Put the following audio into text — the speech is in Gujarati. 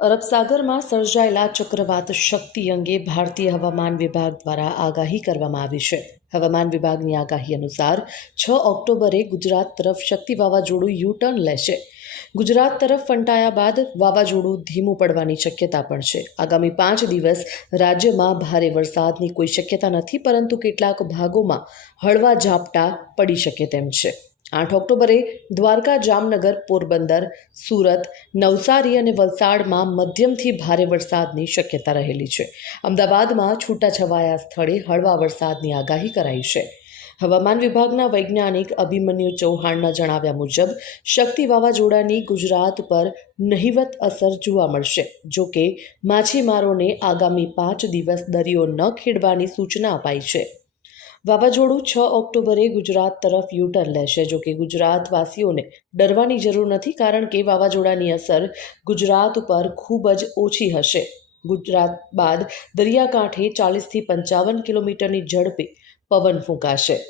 અરબ સાગરમાં સર્જાયેલા ચક્રવાત શક્તિ અંગે ભારતીય હવામાન વિભાગ દ્વારા આગાહી કરવામાં આવી છે. હવામાન વિભાગની આગાહી અનુસાર 6 ઓક્ટોબરે ગુજરાત તરફ શક્તિ વાવાઝોડું યુ-ટર્ન લેશે. ગુજરાત તરફ ફંટાયા બાદ વાવાઝોડું ધીમું પડવાની શક્યતા પણ છે. આગામી 5 દિવસ રાજ્યમાં ભારે વરસાદની કોઈ શક્યતા નથી, પરંતુ કેટલાક ભાગોમાં હળવા ઝાપટા પડી શકે તેમ છે. 8 ઓક્ટોબરે દ્વારકા, જામનગર, પોરબંદર, સુરત, નવસારી અને વલસાડમાં મધ્યમથી ભારે વરસાદની શક્યતા રહેલી છે. અમદાવાદમાં છૂટાછવાયા સ્થળે હળવા વરસાદની આગાહી કરાઈ છે. હવામાન વિભાગના વૈજ્ઞાનિક અભિમન્યુ ચૌહાણના જણાવ્યા મુજબ શક્તિ વાવાઝોડાની ગુજરાત પર નહિવત અસર જોવા મળશે. જોકે માછીમારોને આગામી 5 દિવસ દરિયો ન ખેડવાની સૂચના અપાઈ છે. વાવાઝોડું 6 ઓક્ટોબરે ગુજરાત તરફ યુ-ટર્ન લેશે. જોકે ગુજરાતવાસીઓને ડરવાની જરૂર નથી, કારણ કે વાવાઝોડાની અસર ગુજરાત ઉપર ખૂબ જ ઓછી હશે. ગુજરાત બાદ દરિયાકાંઠે 40 થી 55 કિલોમીટરની ઝડપે પવન ફૂંકાશે.